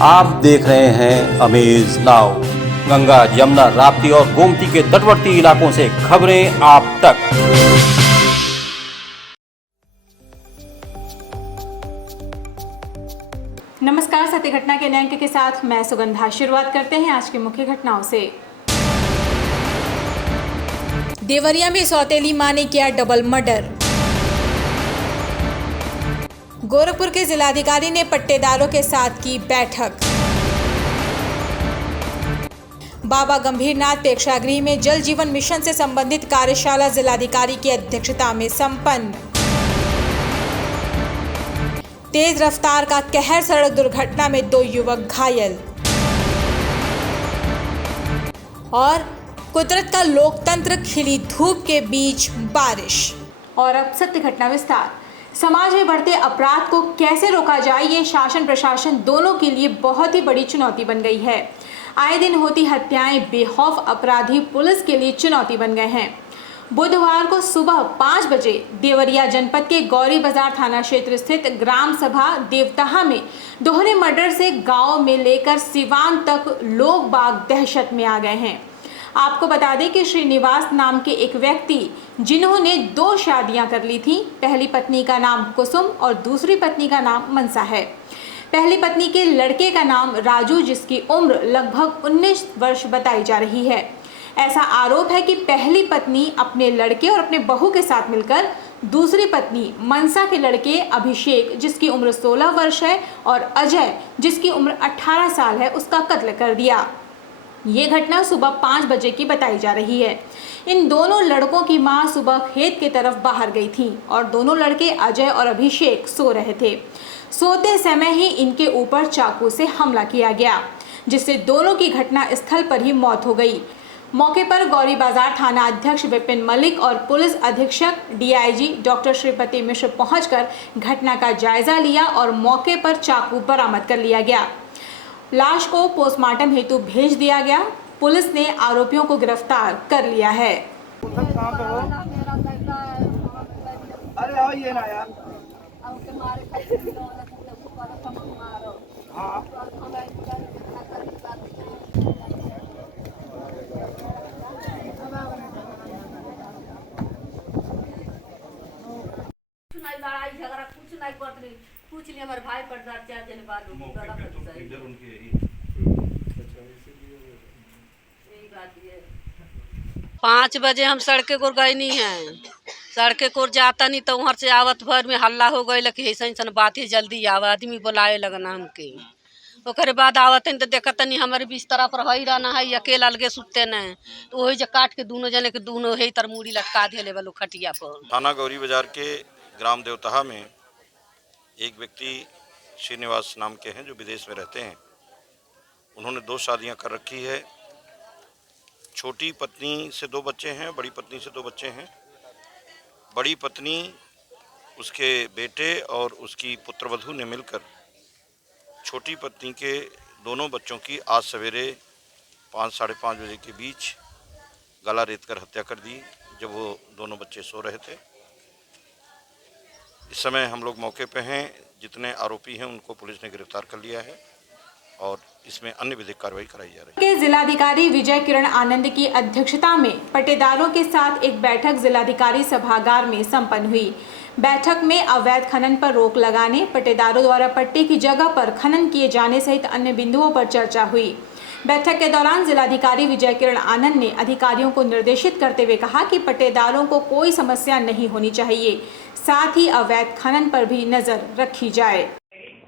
आप देख रहे हैं अमेज नाउ। गंगा, यमुना, राप्ती और गोमती के तटवर्ती इलाकों से खबरें आप तक। नमस्कार, सत्य घटना के नए अंक के साथ मैं सुगंधा। शुरुआत करते हैं आज की मुख्य घटनाओं से। देवरिया में सौतेली मां ने किया डबल मर्डर। गोरखपुर के जिलाधिकारी ने पट्टेदारों के साथ की बैठक। बाबा गंभीरनाथ प्रेक्षागृह में जल जीवन मिशन से संबंधित कार्यशाला जिलाधिकारी की अध्यक्षता में संपन्न। तेज रफ्तार का कहर, सड़क दुर्घटना में 2 युवक घायल। और कुदरत का लोकतंत्र, खिली धूप के बीच बारिश। और अब सत्य घटना विस्तार। समाज में बढ़ते अपराध को कैसे रोका जाए, ये शासन प्रशासन दोनों के लिए बहुत ही बड़ी चुनौती बन गई है। आए दिन होती हत्याएं, बेखौफ अपराधी पुलिस के लिए चुनौती बन गए हैं। बुधवार को सुबह 5 बजे देवरिया जनपद के गौरी बाजार थाना क्षेत्र स्थित ग्राम सभा देवतहा में दोहरे मर्डर से गांव में लेकर सिवान तक लोग बाग दहशत में आ गए हैं। आपको बता दें कि श्रीनिवास नाम के एक व्यक्ति, जिन्होंने 2 शादियां कर ली थी, पहली पत्नी का नाम कुसुम और दूसरी पत्नी का नाम मनसा है। पहली पत्नी के लड़के का नाम राजू, जिसकी उम्र लगभग 19 वर्ष बताई जा रही है। ऐसा आरोप है कि पहली पत्नी अपने लड़के और अपने बहू के साथ मिलकर दूसरी पत्नी मनसा के लड़के अभिषेक, जिसकी उम्र 16 वर्ष है, और अजय, जिसकी उम्र 18 साल है, उसका कत्ल कर दिया। ये घटना सुबह 5 बजे की बताई जा रही है। इन दोनों लड़कों की मां सुबह खेत की तरफ बाहर गई थी और दोनों लड़के अजय और अभिषेक सो रहे थे। सोते समय ही इनके ऊपर चाकू से हमला किया गया, जिससे दोनों की घटना स्थल पर ही मौत हो गई। मौके पर गौरी बाजार थाना अध्यक्ष विपिन मलिक और पुलिस अधीक्षक डीआईजी डॉक्टर श्रीपति मिश्र पहुंचकर घटना का जायजा लिया और मौके पर चाकू बरामद कर लिया गया। लाश को पोस्टमार्टम हेतु भेज दिया गया। पुलिस ने आरोपियों को गिरफ्तार कर लिया है। अरे आओ ये ना यार। लड़ाई झगड़ा कुछ नहीं करते, पूछ लिया हमारे भाई पर 4 दिन बाद यही बात है। 5 बजे हम सड़के को गए नहीं है, सड़के को जाता नहीं तो वहाँ से आवत भर में हल्ला हो गई कि ऐसा बात है, जल्दी आव, आदमी बुलाए लगना हमके। ओकरे बाद आवत तो देखत नहीं हमारे बिस्तरा पर हई रहना है, अकेला अलगे सुते न, तो वही जो काट के दोनों जने के दोनों ही तरमूड़ी लटका दिले वालों खटिया पर। थाना गौरी बाजार के ग्राम देवतहा में एक व्यक्ति श्रीनिवास नाम के हैं जो विदेश में रहते हैं। उन्होंने 2 शादियां कर रखी है। छोटी पत्नी से 2 बच्चे हैं, बड़ी पत्नी से 2 बच्चे हैं। बड़ी पत्नी, उसके बेटे और उसकी पुत्रवधू ने मिलकर छोटी पत्नी के दोनों बच्चों की आज सवेरे 5 साढ़े 5 बजे के बीच गला रेत कर हत्या कर दी, जब वो दोनों बच्चे सो रहे थे। इस समय हम लोग मौके पे हैं। जितने आरोपी हैं उनको पुलिस ने गिरफ्तार कर लिया है और इसमें अन्य विधिक कार्रवाई कराई जा रही है। के जिलाधिकारी विजय किरण आनंद की अध्यक्षता में पट्टेदारों के साथ एक बैठक जिलाधिकारी सभागार में संपन्न हुई। बैठक में अवैध खनन पर रोक लगाने, पट्टेदारों द्वारा पट्टे की जगह पर खनन किए जाने सहित अन्य बिंदुओं पर चर्चा हुई। बैठक के दौरान जिलाधिकारी विजय किरण आनंद ने अधिकारियों को निर्देशित करते हुए कहा कि पट्टेदारों को कोई समस्या नहीं होनी चाहिए, साथ ही अवैध खनन पर भी नजर रखी जाए।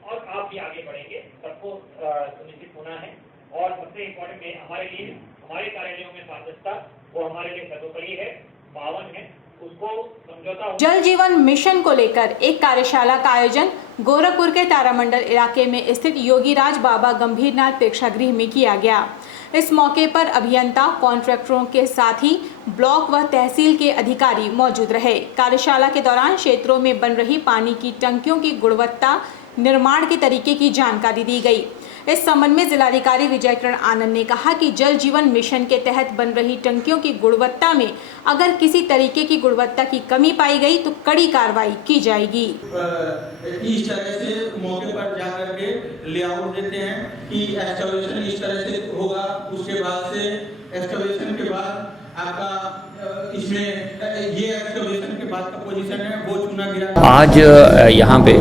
और आप भी आगे बढ़ेंगे, सबको सुनिश्चित होना है। और सबसे इम्पोर्टेंट है हमारे लिए, हमारे कार्यालयों में पारदर्शिता वो हमारे लिए सर्वोपरि है, पावन है, उसको समझौता। जल जीवन मिशन को लेकर एक कार्यशाला का आयोजन गोरखपुर के तारामंडल इलाके में स्थित योगीराज बाबा गंभीरनाथ प्रेक्षागृह में किया गया। इस मौके पर अभियंता, कॉन्ट्रैक्टरों के साथ ही ब्लॉक व तहसील के अधिकारी मौजूद रहे। कार्यशाला के दौरान क्षेत्रों में बन रही पानी की टंकियों की गुणवत्ता, निर्माण के तरीके की जानकारी दी गई। इस संबंध में जिलाधिकारी विजय किरण आनंद ने कहा कि जल जीवन मिशन के तहत बन रही टंकियों की गुणवत्ता में अगर किसी तरीके की गुणवत्ता की कमी पाई गई तो कड़ी कार्रवाई की जाएगी। इस तरह से मौके पर जाकर के लेआउट देते हैं कि एक्सकवेशन इस तरह से होगा, उसके बाद से एक्सकवेशन के बाद आपका इसमें ये एक्सकवेशन के बाद का पोजीशन है वो चूना गिरा। आज यहाँ पे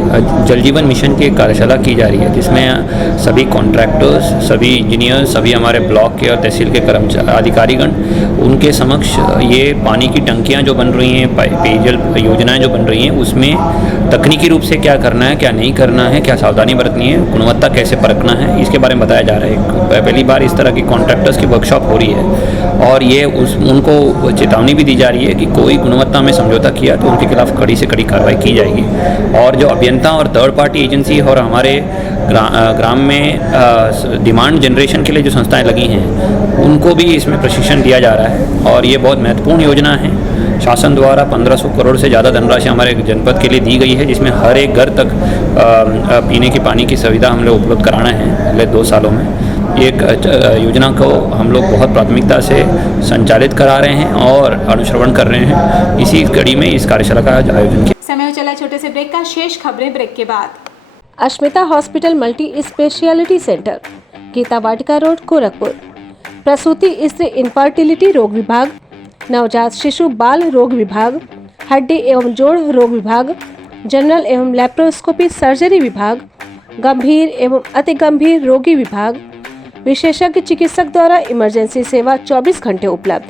जल जीवन मिशन की एक कार्यशाला की जा रही है, जिसमें सभी कॉन्ट्रैक्टर्स, सभी इंजीनियर्स, सभी हमारे ब्लॉक के और तहसील के कर्मचारी अधिकारीगण, उनके समक्ष ये पानी की टंकियाँ जो बन रही हैं, पेयजल योजनाएं जो बन रही हैं, उसमें तकनीकी रूप से क्या करना है, क्या नहीं करना है, क्या सावधानी बरतनी है, गुणवत्ता कैसे परखना है, इसके बारे में बताया जा रहा है। पहली बार इस तरह की कॉन्ट्रैक्टर्स की वर्कशॉप हो रही है और ये उनको चेतावनी भी दी जा रही है कि कोई गुणवत्ता में समझौता किया तो उनके खिलाफ कड़ी से कड़ी कार्रवाई की जाएगी। और जो अभियंता और थर्ड पार्टी एजेंसी और हमारे ग्राम में डिमांड जनरेशन के लिए जो संस्थाएं लगी हैं, उनको भी इसमें प्रशिक्षण दिया जा रहा है और ये बहुत महत्वपूर्ण योजना है। शासन द्वारा 1500 करोड़ से ज़्यादा धनराशि हमारे जनपद के लिए दी गई है, जिसमें हर एक घर तक पीने के पानी की सुविधा हम लोग उपलब्ध कराना है अगले 2 सालों में। एक योजना को हम लोग बहुत प्राथमिकता से संचालित करा रहे हैं और अनुश्रवण कर रहे हैं। इसी कड़ी में इस कार्यशाला का आयोजन किया। समय चला छोटे से ब्रेक का, शेष खबरें ब्रेक के बाद। Ashmita hospital multi speciality centre, Gita Vatika road, Gorakhpur. प्रसूति स्त्री इनफर्टिलिटी रोग विभाग, नवजात शिशु बाल रोग विभाग, हड्डी एवं जोड़ रोग विभाग, जनरल एवं लैप्रोस्कोपी सर्जरी विभाग, गंभीर एवं अति गंभीर रोगी विभाग, विशेषज्ञ चिकित्सक द्वारा इमरजेंसी सेवा 24 घंटे उपलब्ध।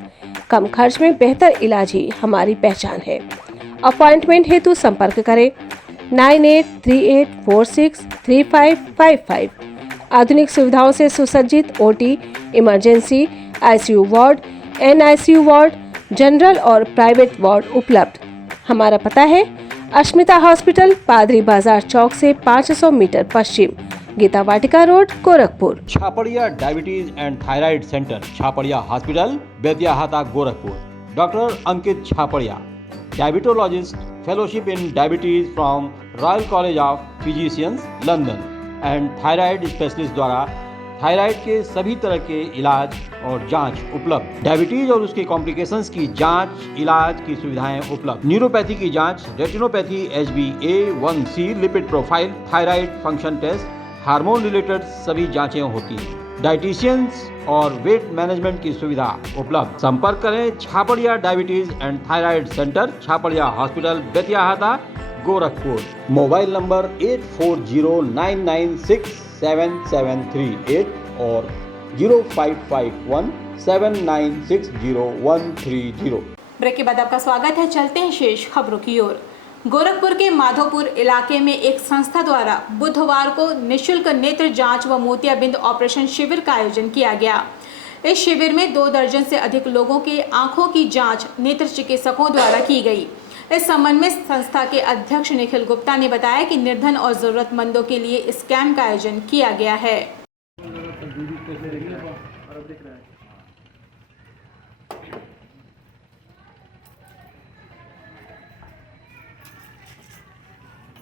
कम खर्च में बेहतर इलाज ही हमारी पहचान है। अपॉइंटमेंट हेतु संपर्क करें 9838463555। आधुनिक सुविधाओं से सुसज्जित OT, emergency, ICU ward, NICU ward, general और प्राइवेट वार्ड उपलब्ध। हमारा पता है अश्मिता हॉस्पिटल, पादरी बाजार चौक से 500 मीटर पश्चिम, Geeta Vatika road, Gorakhpur. Chhaparia diabetes and thyroid centre, Chhaparia hospital, Betiahata, Gorakhpur. Doctor Ankit Chhaparia, diabetologist, fellowship in diabetes from Royal College of Physicians, London and thyroid specialist द्वारा थायराइड के सभी तरह के इलाज और जांच उपलब्ध। डायबिटीज और उसके कॉम्प्लिकेशंस की जांच, इलाज की सुविधाएं उपलब्ध। न्यूरोपैथी की जांच, retinopathy, HbA1c lipid profile, thyroid function test, hormone related सभी जांचें होती हैं। डाइटिशियंस और वेट मैनेजमेंट की सुविधा उपलब्ध। संपर्क करें Chhaparia diabetes and thyroid centre, Chhaparia hospital, Betiahata, Gorakhpur. Mobile number 8409967738 और 05517960 ब्रेक के बाद आपका स्वागत है। चलते हैं शेष खबरों की ओर। गोरखपुर के माधोपुर इलाके में एक संस्था द्वारा बुधवार को निःशुल्क नेत्र जांच व मोतियाबिंद ऑपरेशन शिविर का आयोजन किया गया। इस शिविर में 2 दर्जन से अधिक लोगों के आंखों की जांच नेत्र चिकित्सकों द्वारा की गई। इस संबंध में संस्था के अध्यक्ष निखिल गुप्ता ने बताया कि निर्धन और जरूरतमंदों के लिए इस कैंप का आयोजन किया गया है।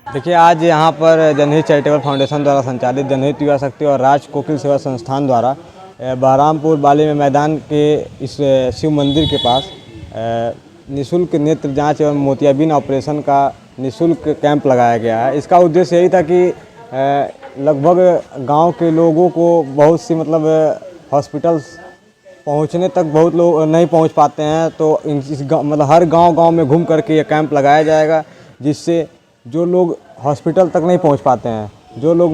देखिए, आज यहाँ पर जनहित चैरिटेबल फाउंडेशन द्वारा संचालित जनहित युवा शक्ति और राज कोकिल सेवा संस्थान द्वारा बहरामपुर बाली में मैदान के इस शिव मंदिर के पास निःशुल्क नेत्र जांच एवं मोतियाबिंद ऑपरेशन का निःशुल्क कैंप लगाया गया है। इसका उद्देश्य यही था कि लगभग गांव के लोगों को बहुत सी हॉस्पिटल्स पहुंचने तक बहुत लोग नहीं पहुंच पाते हैं, तो हर गांव में घूम करके ये कैंप लगाया जाएगा, जिससे जो लोग हॉस्पिटल तक नहीं पहुंच पाते हैं, जो लोग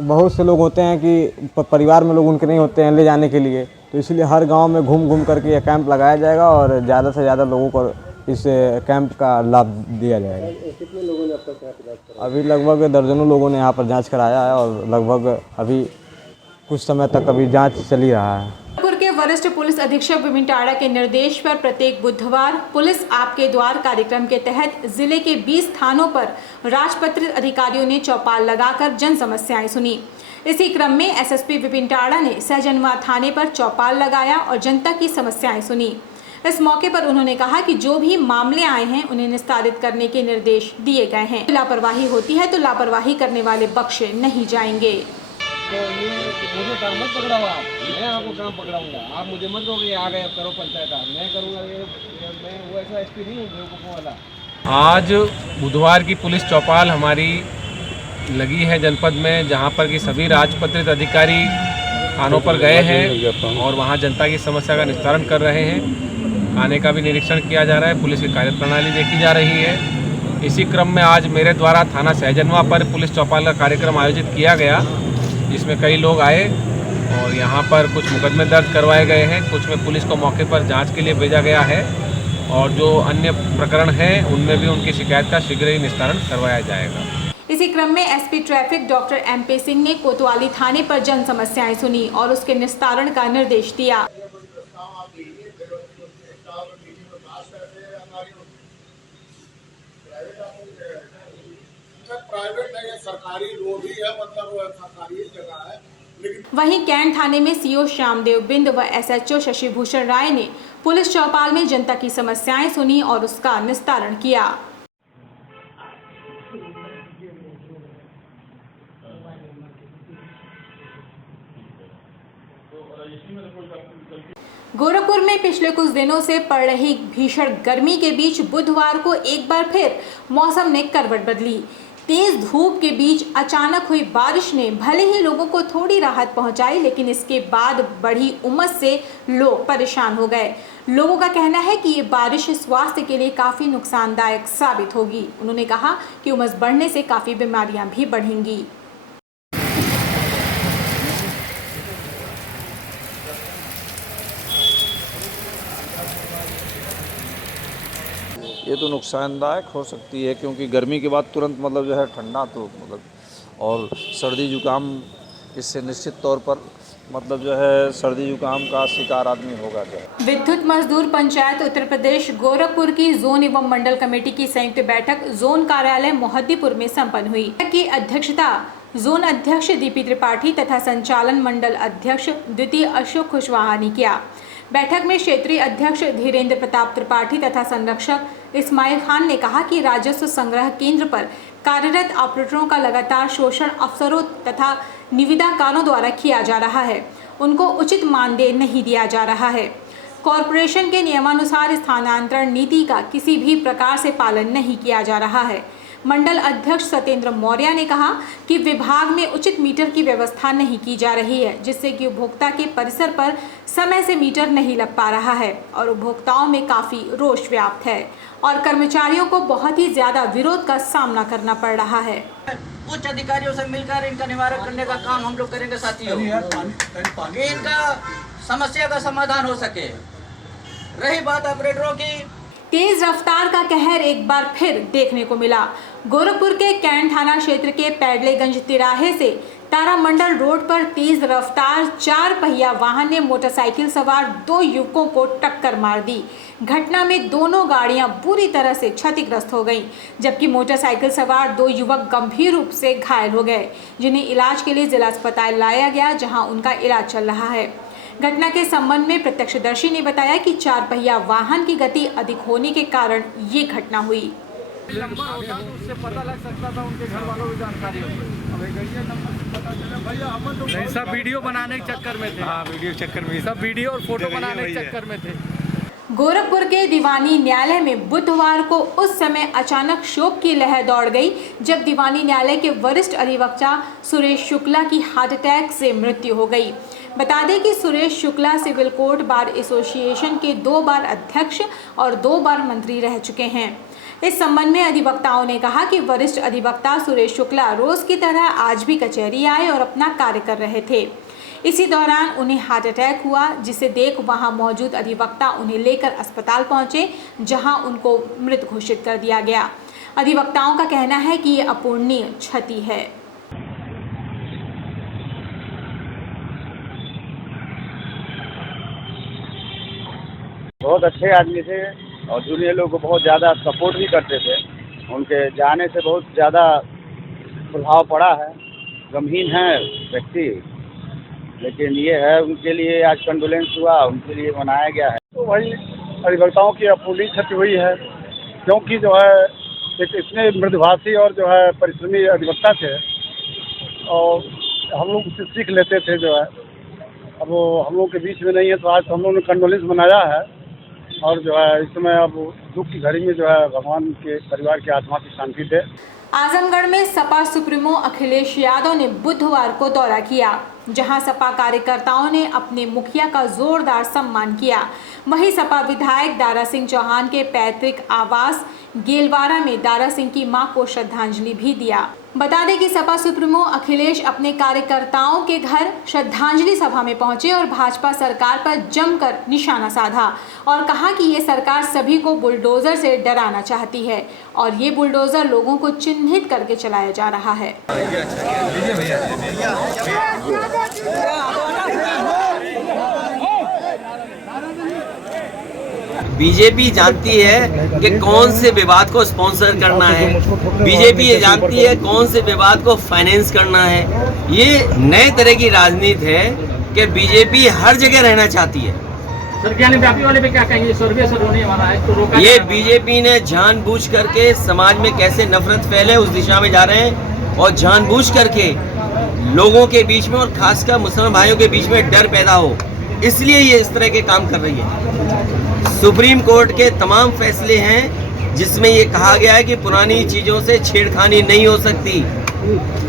बहुत से लोग होते हैं कि परिवार में लोग उनके नहीं होते हैं ले जाने के लिए, तो इसलिए हर गांव में घूम करके ये कैंप लगाया जाएगा और ज़्यादा से ज़्यादा लोगों को इस कैंप का लाभ दिया जाएगा। कितने लोगों ने अब तक जांच कराया? अभी लगभग दर्जनों लोगों ने यहाँ पर जाँच कराया है और लगभग अभी कुछ समय तक अभी जाँच चल ही रहा है। वरिष्ठ पुलिस अधीक्षक विपिन टाड़ा के निर्देश पर प्रत्येक बुधवार पुलिस आपके द्वार कार्यक्रम के तहत जिले के 20 थानों पर राजपत्रित अधिकारियों ने चौपाल लगाकर जन समस्याएं सुनी। इसी क्रम में एसएसपी विपिन टाड़ा ने सहजनवा थाने पर चौपाल लगाया और जनता की समस्याएं सुनी। इस मौके पर उन्होंने कहा कि जो भी मामले आए हैं उन्हें निस्तारित करने के निर्देश दिए गए हैं। लापरवाही होती है तो लापरवाही करने वाले बख्शे नहीं जाएंगे। तो ये मुझे काम मत पकड़ाओ, आप मैं आपको काम पकड़ाऊंगा। आप मुझे मत कहो कि आ गए करो पंचायत, मैं करूंगा। मैं वो ऐसा एसपी नहीं हूँ बेवकूफ़ों वाला। आज बुधवार की पुलिस चौपाल हमारी लगी है जनपद में, जहां पर कि सभी राजपत्रित अधिकारी थानों पर गए हैं और वहां जनता की समस्या का निस्तारण कर रहे हैं। थाने का भी निरीक्षण किया जा रहा है, पुलिस की कार्यप्रणाली देखी जा रही है। इसी क्रम में आज मेरे द्वारा थाना सहजनवा पर पुलिस चौपाल का कार्यक्रम आयोजित किया गया, जिसमें कई लोग आए और यहाँ पर कुछ मुकदमे दर्ज करवाए गए हैं, कुछ में पुलिस को मौके पर जांच के लिए भेजा गया है और जो अन्य प्रकरण हैं उनमें भी उनकी शिकायत का शीघ्र ही निस्तारण करवाया जाएगा। इसी क्रम में SP traffic doctor MP Singh ने कोतवाली थाने पर जन समस्याएं सुनी और उसके निस्तारण का निर्देश दिया। प्राइवेट नहीं है, सरकारी रोड ही है, मतलब सरकारी जगह है। वहीं कैंट थाने में CO श्यामदेव बिंद व SHO शशिभूषण राय ने पुलिस चौपाल में जनता की समस्याएं सुनी और उसका निस्तारण किया। गोरखपुर में पिछले कुछ दिनों से पड़ रही भीषण गर्मी के बीच बुधवार को एक बार फिर मौसम ने करवट बदली। तेज धूप के बीच अचानक हुई बारिश ने भले ही लोगों को थोड़ी राहत पहुंचाई, लेकिन इसके बाद बढ़ी उमस से लोग परेशान हो गए। लोगों का कहना है कि ये बारिश स्वास्थ्य के लिए काफ़ी नुकसानदायक साबित होगी। उन्होंने कहा कि उमस बढ़ने से काफ़ी बीमारियां भी बढ़ेंगी। ये तो नुकसानदायक हो सकती है, क्योंकि गर्मी के बाद तुरंत मतलब जो है ठंडा तो मतलब और सर्दी जुकाम, इससे निश्चित तौर पर मतलब जो है सर्दी जुकाम का शिकार आदमी होगा। जो है विद्युत मजदूर पंचायत उत्तर प्रदेश गोरखपुर की जोन एवं मंडल कमेटी की संयुक्त बैठक जोन कार्यालय मोहद्दीपुर में संपन्न हुई, की अध्यक्षता जोन अध्यक्ष दीपी त्रिपाठी तथा संचालन मंडल अध्यक्ष द्वितीय अशोक कुशवाहा ने किया। बैठक में क्षेत्रीय अध्यक्ष धीरेन्द्र प्रताप त्रिपाठी तथा संरक्षक इस्माइल खान ने कहा कि राजस्व संग्रह केंद्र पर कार्यरत ऑपरेटरों का लगातार शोषण अफसरों तथा निविदाकारों द्वारा किया जा रहा है। उनको उचित मानदेय नहीं दिया जा रहा है। कॉरपोरेशन के नियमानुसार स्थानांतरण नीति का किसी भी प्रकार से पालन नहीं किया जा रहा है। मंडल अध्यक्ष सत्येंद्र मौर्य ने कहा कि विभाग में उचित मीटर की व्यवस्था नहीं की जा रही है, जिससे कि उपभोक्ता के परिसर पर समय से मीटर नहीं लग पा रहा है और उपभोक्ताओं में काफ़ी रोष व्याप्त है और कर्मचारियों को बहुत ही ज़्यादा विरोध का सामना करना पड़ रहा है। उच्च अधिकारियों से मिलकर इनका निवारण करने का काम हम लोग करेंगे साथियों, कि इनका समस्या का समाधान हो सके। रही बात ऑपरेटरों की, तेज रफ्तार का कहर एक बार फिर देखने को मिला। गोरखपुर के कैंट थाना क्षेत्र के पैडलेगंज तिराहे से तारामंडल रोड पर तेज रफ्तार 4 पहिया वाहन ने मोटरसाइकिल सवार 2 युवकों को टक्कर मार दी। घटना में दोनों गाड़ियां बुरी तरह से क्षतिग्रस्त हो गईं, जबकि मोटरसाइकिल सवार 2 युवक गंभीर रूप से घायल हो गए, जिन्हें इलाज के लिए जिला अस्पताल लाया गया, जहां उनका इलाज चल रहा है। घटना के संबंध में प्रत्यक्षदर्शी ने बताया कि 4 पहिया वाहन की गति अधिक होने के कारण ये घटना हुई। नंबर होता तो उससे पता लग सकता था, उनके घर वालों को जानकारी होती। सब वीडियो बनाने के चक्कर में थे। हाँ, वीडियो चक्कर में, सब वीडियो और फोटो बनाने के चक्कर में थे। गोरखपुर के दीवानी न्यायालय में बुधवार को उस समय अचानक शोक की लहर दौड़ गई जब दीवानी न्यायालय के वरिष्ठ अधिवक्ता सुरेश शुक्ला की हार्ट अटैक से मृत्यु हो गई। बता दें कि Suresh Shukla civil court bar association के 2 बार अध्यक्ष और 2 बार मंत्री रह चुके हैं। इस संबंध में अधिवक्ताओं ने कहा कि वरिष्ठ अधिवक्ता सुरेश शुक्ला रोज की तरह आज भी कचहरी आए और अपना कार्य कर रहे थे। इसी दौरान उन्हें हार्ट अटैक हुआ, जिसे देख वहां मौजूद अधिवक्ता उन्हें लेकर अस्पताल पहुंचे, जहां उनको मृत घोषित कर दिया गया। अधिवक्ताओं का कहना है कि ये अपूरणीय क्षति है। बहुत अच्छे आदमी थे और जूनियर लोग को बहुत ज़्यादा सपोर्ट भी करते थे। उनके जाने से बहुत ज़्यादा प्रभाव पड़ा है। गमहीन है व्यक्ति, लेकिन ये है उनके लिए आज कंडोलेंस हुआ, उनके लिए मनाया गया है। तो वही अधिवक्ताओं की अपूर्णीय क्षति हुई है, क्योंकि जो है एक इतने मृदुभाषी और जो है परिश्रमी अधिवक्ता थे और हम लोग उससे सीख लेते थे। जो है अब वो हम लोग के बीच में नहीं है, तो आज हम लोगों ने कंडोलेंस मनाया है और जो है इस समय अब दुख की घड़ी में जो है भगवान के परिवार की आत्मा की शांति दे। आजमगढ़ में सपा सुप्रीमो अखिलेश यादव ने बुधवार को दौरा किया, जहां सपा कार्यकर्ताओं ने अपने मुखिया का जोरदार सम्मान किया। वहीं सपा विधायक दारा सिंह चौहान के पैतृक आवास गेलवारा में दारा सिंह की मां को श्रद्धांजलि भी दिया। बता दें कि सपा सुप्रीमो अखिलेश अपने कार्यकर्ताओं के घर श्रद्धांजलि सभा में पहुंचे और भाजपा सरकार पर जमकर निशाना साधा और कहा कि ये सरकार सभी को बुलडोजर से डराना चाहती है और ये बुलडोजर लोगों को चिन्हित करके चलाया जा रहा है। बीजेपी जानती है कि कौन से विवाद को स्पॉन्सर करना है, बीजेपी ये जानती है कौन से विवाद को फाइनेंस करना है। ये नए तरह की राजनीति है कि बीजेपी हर जगह रहना चाहती है। सर ज्ञानव्यापी वाले पे क्या कहेंगे? सर्वे सर होने वाला है तो रोका ये बीजेपी ने जानबूझ करके समाज में कैसे नफरत फैले उस दिशा में जा रहे हैं और जानबूझ करके लोगों के बीच में और खासकर मुसलमान भाइयों के बीच में डर पैदा हो, इसलिए ये इस तरह के काम कर रही है। सुप्रीम कोर्ट के तमाम फैसले हैं जिसमें ये कहा गया है कि पुरानी चीजों से छेड़खानी नहीं हो सकती।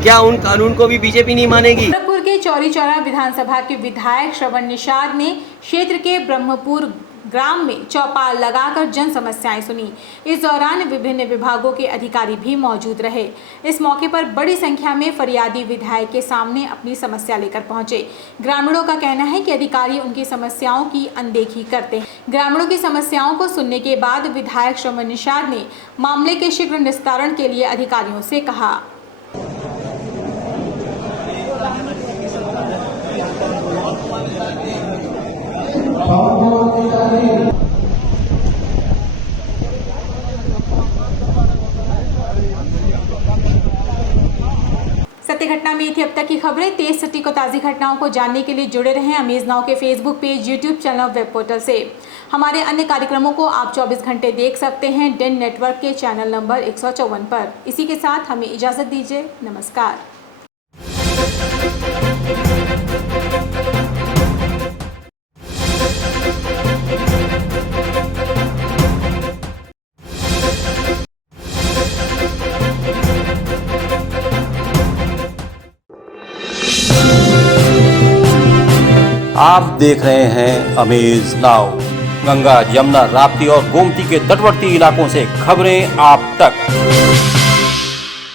क्या उन कानून को भी बीजेपी नहीं मानेगी? गोरखपुर के चौरी चौरा विधानसभा के विधायक श्रवण निषाद ने क्षेत्र के ब्रह्मपुर ग्राम में चौपाल लगाकर जन समस्याएं सुनी। इस दौरान विभिन्न विभागों के अधिकारी भी मौजूद रहे। इस मौके पर बड़ी संख्या में फरियादी विधायक के सामने अपनी समस्या लेकर पहुंचे। ग्रामीणों का कहना है कि अधिकारी उनकी समस्याओं की अनदेखी करते हैं। ग्रामीणों की समस्याओं को सुनने के बाद विधायक श्रवण निषाद ने मामले के शीघ्र निस्तारण के लिए अधिकारियों से कहा। सत्य घटना में थी अब तक की खबरें। तेज सटीक और ताज़ी घटनाओं को जानने के लिए जुड़े रहें अमेज नाउ के फेसबुक पेज, यूट्यूब चैनल और वेब पोर्टल से। हमारे अन्य कार्यक्रमों को आप 24 घंटे देख सकते हैं डेन नेटवर्क के चैनल नंबर 154 पर। इसी के साथ हमें इजाज़त दीजिए। नमस्कार। आप देख रहे हैं अमेज नाउ। गंगा, यमुना, राप्ती और गोमती के तटवर्ती इलाकों से खबरें आप तक।